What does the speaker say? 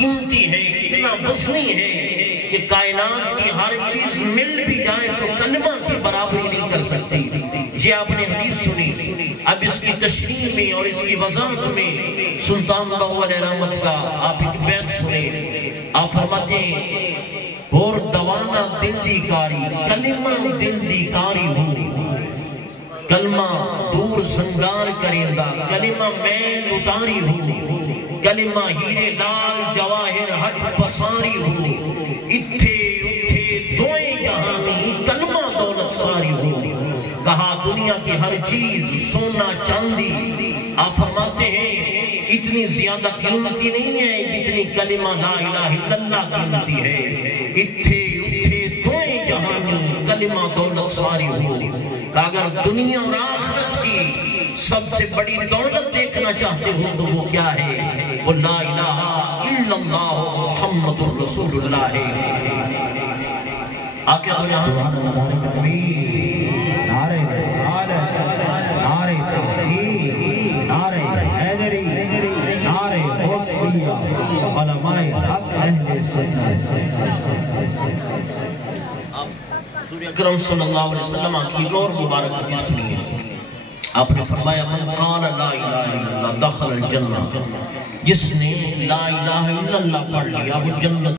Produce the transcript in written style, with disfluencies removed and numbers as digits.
قیمتی ہے، اتنا وزنی ہے کہ کائنات کی ہر چیز مل بھی جائے تو کلمہ کی برابری نہیں کر سکتی۔ یہ آپ نے حدیث سنی، اب اس کی تشریح میں اور اس کی وضاحت میں سلطان باہو علیہ رحمت کا آپ ایک بیت سنیں۔ آپ فرماتے ہیں اور دوانا دل دی کاری، کلمہ دل دی کاری ہو، کلمہ دور زنگار کرندہ، کلمہ میں اتاری ہو، کلمہ ہیرے لال جواہر ہٹ پساری ہو، اتھے اتھے دوئیں جہانی کلمہ دولت ساری ہو۔ کہا دنیا کی ہر چیز سونا چاندی، آپ فرماتے ہیں اتنی زیادہ قیمتی نہیں ہے جتنی کلمہ لا الہ الا اللہ قیمتی ہے۔ اتھے اتھے دوئیں جہانی کلمہ دولت ساری ہو۔ کہ اگر دنیا اور آخرت کی سب سے بڑی دولت دیکھنا چاہتے ہو تو وہ کیا ہے؟ وہ لا الہ الا اللہ محمد الرسول اللہ ہے۔ آقا و جہاں سبحان اللہ، نعرہ تکبیر، نعرہ رسالت، نعرہ تحقیق، نعرہ حیدری، نعرہ غوثیہ، علماء حق اہل سنت۔ اکرم صلی اللہ علیہ وسلم کی اور مبارک حدیث سنیے۔ آپ نے فرمایا من قال لا الہ الا اللہ دخل الجنہ، جس نے لا الہ الا اللہ پڑھ لیا وہ جنت